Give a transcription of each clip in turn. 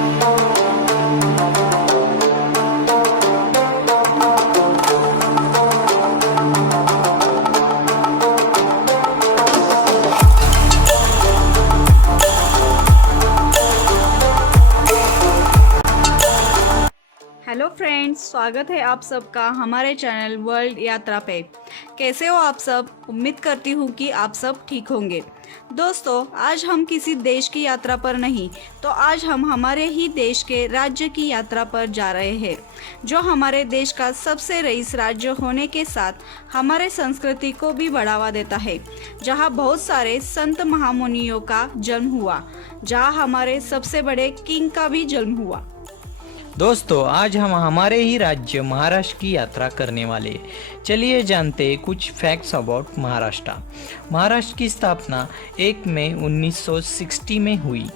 Hello friends, स्वागत है आप सबका हमारे चैनल वर्ल्ड यात्रा पे। कैसे हो आप सब? उम्मीद करती हूँ कि आप सब ठीक होंगे। दोस्तों, आज हम किसी देश की यात्रा पर नहीं, तो आज हम हमारे ही देश के राज्य की यात्रा पर जा रहे हैं, जो हमारे देश का सबसे रईस राज्य होने के साथ हमारे संस्कृति को भी बढ़ावा देता है, जहाँ बहुत सारे संत महामुनियों का जन्म हुआ, जहाँ हमारे सबसे बड़े किंग का भी जन्म हुआ। दोस्तों, आज हम हमारे ही राज्य महाराष्ट्र की यात्रा करने वाले। चलिए जानते हैं कुछ फैक्ट्स अबाउट महाराष्ट्र। महाराष्ट्र की स्थापना 1 मई 1960 में हुई।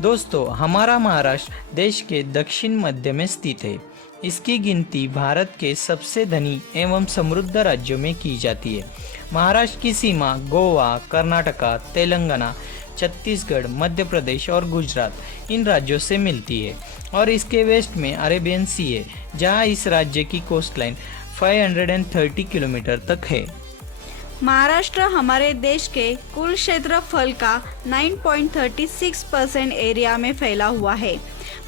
दोस्तों, हमारा महाराष्ट्र देश के दक्षिण मध्य में स्थित है। इसकी गिनती भारत के सबसे धनी एवं समृद्ध राज्यों में की जाती है। महाराष्ट्र की सीमा गोवा, कर्नाटका, तेलंगाना, छत्तीसगढ़, मध्य प्रदेश और गुजरात इन राज्यों से मिलती है और इसके वेस्ट में अरेबियन सी है, जहां इस राज्य की कोस्ट लाइन 530 किलोमीटर तक है। महाराष्ट्र हमारे देश के कुल क्षेत्रफल का 9.36% एरिया में फैला हुआ है।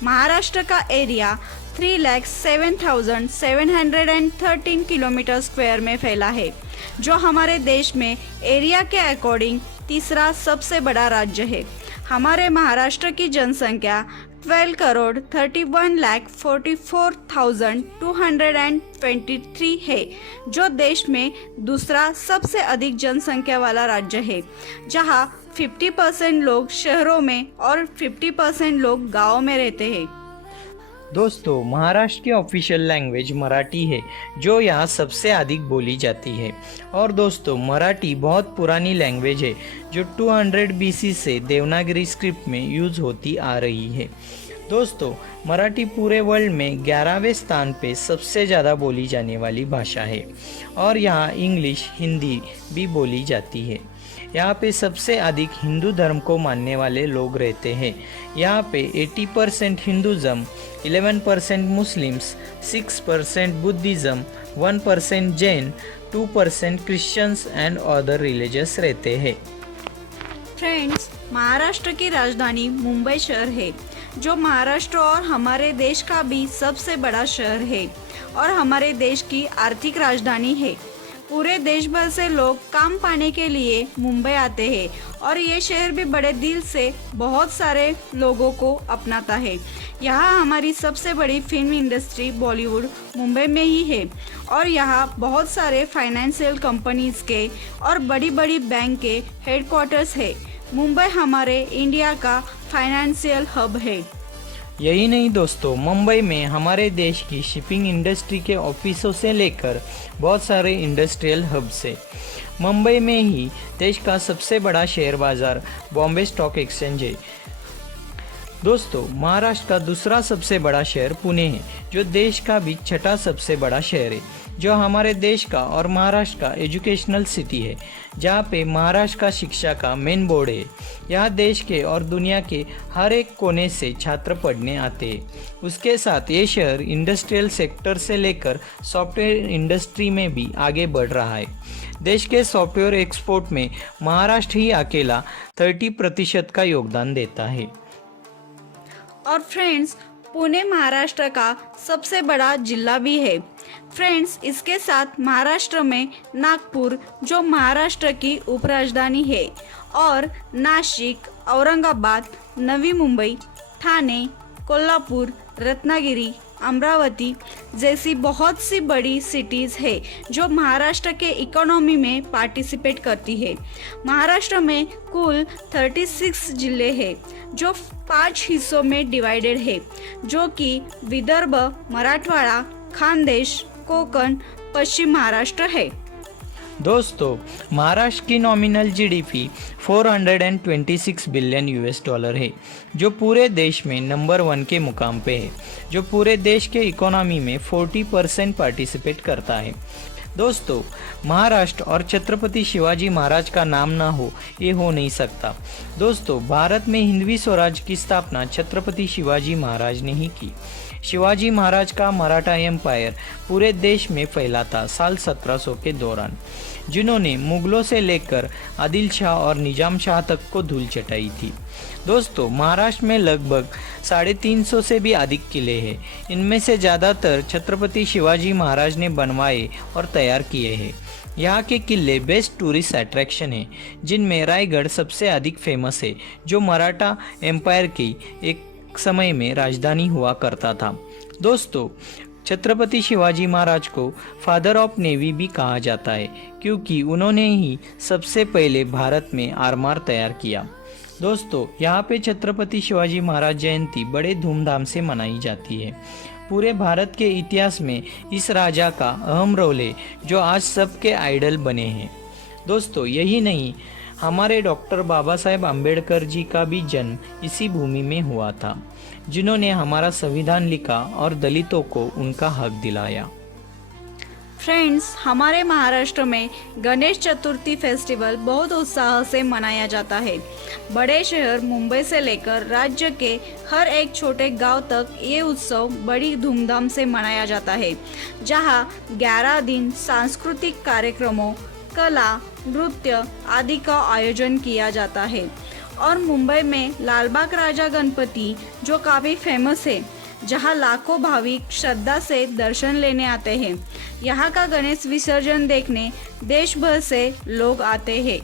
महाराष्ट्र का एरिया 3,07,713 किलोमीटर स्क्वायर में फैला है, जो हमारे देश में एरिया के अकॉर्डिंग तीसरा सबसे बड़ा राज्य है। हमारे महाराष्ट्र की जनसंख्या 12,31,44,223 है, जो देश में दूसरा सबसे अधिक जनसंख्या वाला राज्य है, जहां 50% लोग शहरों में और 50% लोग गांवों में रहते हैं। दोस्तों, महाराष्ट्र की ऑफिशियल लैंग्वेज मराठी है, जो यहाँ सबसे अधिक बोली जाती है। और दोस्तों, मराठी बहुत पुरानी लैंग्वेज है, जो 200 BC से देवनागरी स्क्रिप्ट में यूज होती आ रही है। दोस्तों, मराठी पूरे वर्ल्ड में 11वें स्थान पे सबसे ज़्यादा बोली जाने वाली भाषा है और यहाँ इंग्लिश, हिंदी भी बोली जाती है। यहाँ पे सबसे अधिक हिंदू धर्म को मानने वाले लोग रहते हैं। यहाँ पे 80% Hinduism, 11% Muslims, 6% Buddhism, 1% Jain, 2% Christians and other religious रहते हैं। फ्रेंड्स, महाराष्ट्र की राजधानी मुंबई शहर है, जो महाराष्ट्र और हमारे देश का भी सबसे बड़ा शहर है और हमारे देश की आर्थिक राजधानी है। पूरे देश भर से लोग काम पाने के लिए मुंबई आते हैं और ये शहर भी बड़े दिल से बहुत सारे लोगों को अपनाता है। यहाँ हमारी सबसे बड़ी फिल्म इंडस्ट्री बॉलीवुड मुंबई में ही है और यहाँ बहुत सारे फाइनेंशियल कंपनीज के और बड़ी बड़ी बैंक के हेडक्वार्टर्स है। मुंबई हमारे इंडिया का फाइनेंशियल हब है। यही नहीं दोस्तों, मुंबई में हमारे देश की शिपिंग इंडस्ट्री के ऑफिसों से लेकर बहुत सारे इंडस्ट्रियल हब्स है। मुंबई में ही देश का सबसे बड़ा शेयर बाजार बॉम्बे स्टॉक एक्सचेंज है। दोस्तों, महाराष्ट्र का दूसरा सबसे बड़ा शहर पुणे है, जो देश का भी छठा सबसे बड़ा शहर है, जो हमारे देश का और महाराष्ट्र का एजुकेशनल सिटी है, जहाँ पे महाराष्ट्र का शिक्षा का मेन बोर्ड है। यहाँ देश के और दुनिया के हर एक कोने से छात्र पढ़ने आते हैं। उसके साथ ये शहर इंडस्ट्रियल सेक्टर से लेकर सॉफ्टवेयर इंडस्ट्री में भी आगे बढ़ रहा है। देश के सॉफ्टवेयर एक्सपोर्ट में महाराष्ट्र ही अकेला 30% का योगदान देता है। और फ्रेंड्स, पुणे महाराष्ट्र का सबसे बड़ा जिला भी है। फ्रेंड्स, इसके साथ महाराष्ट्र में नागपुर, जो महाराष्ट्र की उपराजधानी है, और नासिक, औरंगाबाद, नवी मुंबई, ठाणे, कोल्हापुर, रत्नागिरी, अमरावती जैसी बहुत सी बड़ी सिटीज़ है, जो महाराष्ट्र के इकोनॉमी में पार्टिसिपेट करती है। महाराष्ट्र में कुल 36 जिले हैं, जो 5 हिस्सों में डिवाइडेड है, जो कि विदर्भ, मराठवाड़ा, खानदेश, कोकण, पश्चिम महाराष्ट्र है। दोस्तों, महाराष्ट्र की नॉमिनल जीडीपी 426 बिलियन $, है, जो पूरे देश में नंबर 1 के मुकाम पे है, जो पूरे देश के इकोनॉमी में 40% पार्टिसिपेट करता है। दोस्तों, महाराष्ट्र और छत्रपति शिवाजी महाराज का नाम ना हो ये हो नहीं सकता। दोस्तों, भारत में हिंदवी स्वराज की स्थापना छत्रपति शिवाजी महाराज ने ही की। शिवाजी महाराज का मराठा एम्पायर पूरे देश में फैला था साल 1700 के दौरान, जिन्होंने मुगलों से लेकर आदिल शाह और निजाम शाह तक को धूल चटाई थी। दोस्तों, महाराष्ट्र में लगभग 350 से भी अधिक किले हैं। इनमें से ज़्यादातर छत्रपति शिवाजी महाराज ने बनवाए और तैयार किए हैं। यहाँ के किले बेस्ट टूरिस्ट अट्रैक्शन हैं, जिनमें रायगढ़ सबसे अधिक फेमस है, जो मराठा एम्पायर की एक समय में राजधानी हुआ करता था। दोस्तों, छत्रपति शिवाजी महाराज को फादर ऑफ नेवी भी कहा जाता है, क्योंकि उन्होंने ही सबसे पहले भारत में आरमार तैयार किया। दोस्तों, यहाँ पे छत्रपति शिवाजी महाराज जयंती बड़े धूमधाम से मनाई जाती है। पूरे भारत के इतिहास में इस राजा का अहम रोल है, जो आज सबके आइडल बने हैं। दोस्तों, यही नहीं, हमारे डॉक्टर बाबा साहेब आम्बेडकर जी का भी जन्म इसी भूमि में हुआ था, जिन्होंने हमारा संविधान लिखा और दलितों को उनका हक दिलाया। फ्रेंड्स, हमारे महाराष्ट्र में गणेश चतुर्थी फेस्टिवल बहुत उत्साह से मनाया जाता है। बड़े शहर मुंबई से लेकर राज्य के हर एक छोटे गांव तक ये उत्सव बड़ी धूमधाम से मनाया जाता है, जहां 11 दिन सांस्कृतिक कार्यक्रमों, कला, नृत्य आदि का आयोजन किया जाता है। और मुंबई में लालबाग राजा गणपति जो काफ़ी फेमस है, जहां लाखों भाविक श्रद्धा से दर्शन लेने आते हैं। यहाँ का गणेश विसर्जन देखने देश भर से लोग आते हैं।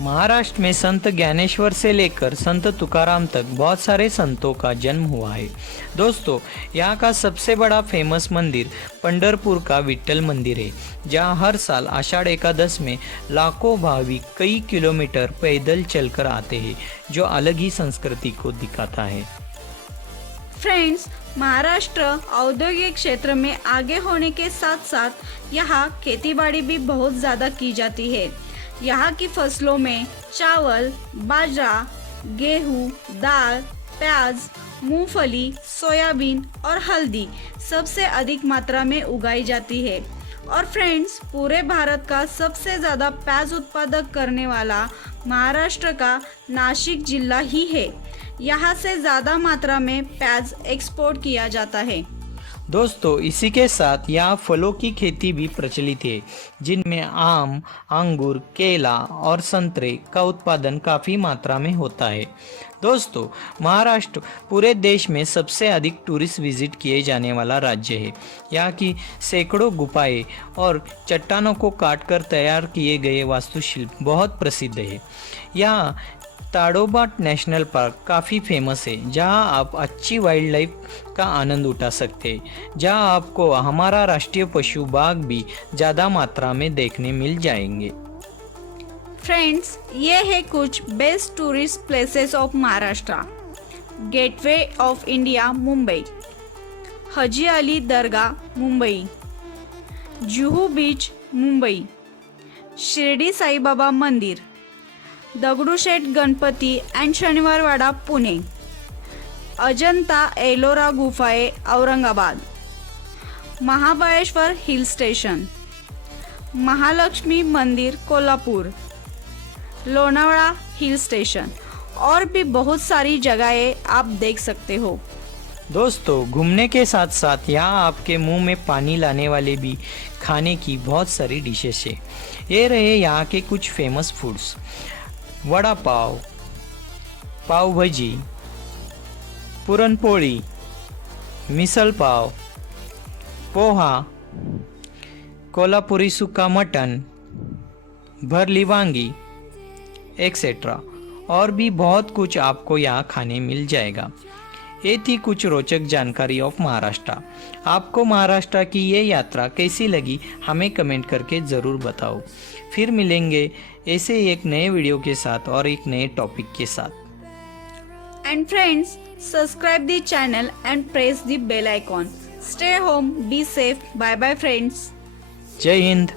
महाराष्ट्र में संत ज्ञानेश्वर से लेकर संत तुकाराम तक बहुत सारे संतों का जन्म हुआ है। दोस्तों, यहाँ का सबसे बड़ा फेमस मंदिर पंढरपुर का विट्ठल मंदिर है, जहाँ हर साल आषाढ़ एकादश में लाखों भाविक कई किलोमीटर पैदल चलकर आते हैं, जो अलग ही संस्कृति को दिखाता है। फ्रेंड्स, महाराष्ट्र औद्योगिक क्षेत्र में आगे होने के साथ साथ यहाँ खेतीबाड़ी भी बहुत ज़्यादा की जाती है। यहाँ की फसलों में चावल, बाजरा, गेहूँ, दाल, प्याज, मूंगफली, सोयाबीन और हल्दी सबसे अधिक मात्रा में उगाई जाती है। और फ्रेंड्स, पूरे भारत का सबसे ज़्यादा प्याज उत्पादक करने वाला महाराष्ट्र का नासिक जिला ही है। यहाँ से ज़्यादा मात्रा में प्याज एक्सपोर्ट किया जाता है। दोस्तों, इसी के साथ यहाँ फलों की खेती भी प्रचलित है, जिनमें आम, अंगूर, केला और संतरे का उत्पादन काफ़ी मात्रा में होता है। दोस्तों, महाराष्ट्र पूरे देश में सबसे अधिक टूरिस्ट विजिट किए जाने वाला राज्य है। यहाँ की सैकड़ों गुफाएं और चट्टानों को काटकर तैयार किए गए वास्तुशिल्प बहुत प्रसिद्ध है। यहाँ ताडोबा नेशनल पार्क काफ़ी फेमस है, जहां आप अच्छी वाइल्ड लाइफ का आनंद उठा सकते हैं, जहां आपको हमारा राष्ट्रीय पशु बाघ भी ज़्यादा मात्रा में देखने मिल जाएंगे। फ्रेंड्स, ये है कुछ best tourist places of Maharashtra. Gateway of India Mumbai, हजी अली दरगाह मुंबई, जुहू बीच मुंबई, शिर्डी साईबाबा मंदिर, दगडूशेठ गणपती एंड शनिवारवाडा पुणे, अजंता एलोरा गुफाएं औरंगाबाद, महाबळेश्वर हिल स्टेशन, महालक्ष्मी मंदिर कोल्हापुर, लोनावड़ा हिल स्टेशन और भी बहुत सारी जगहें आप देख सकते हो। दोस्तों, घूमने के साथ साथ यहाँ आपके मुंह में पानी लाने वाले भी खाने की बहुत सारी डिशेस है। ये रहे यहाँ के कुछ फेमस फूड्स: वड़ा पाव, पाव भाजी, पुरणपोळी, मिसल पाव, पोहा, कोल्हापुरी सूखा मटन, भरली वांगी एक्सेट्रा और भी बहुत कुछ आपको यहाँ खाने मिल जाएगा। ये थी कुछ रोचक जानकारी ऑफ महाराष्ट्र। आपको महाराष्ट्र की ये यात्रा कैसी लगी हमें कमेंट करके ज़रूर बताओ। फिर मिलेंगे ऐसे ही एक नए वीडियो के साथ और एक नए टॉपिक के साथ। And friends, subscribe the channel and press the bell icon. Stay home, be safe, bye bye friends. जय हिंद।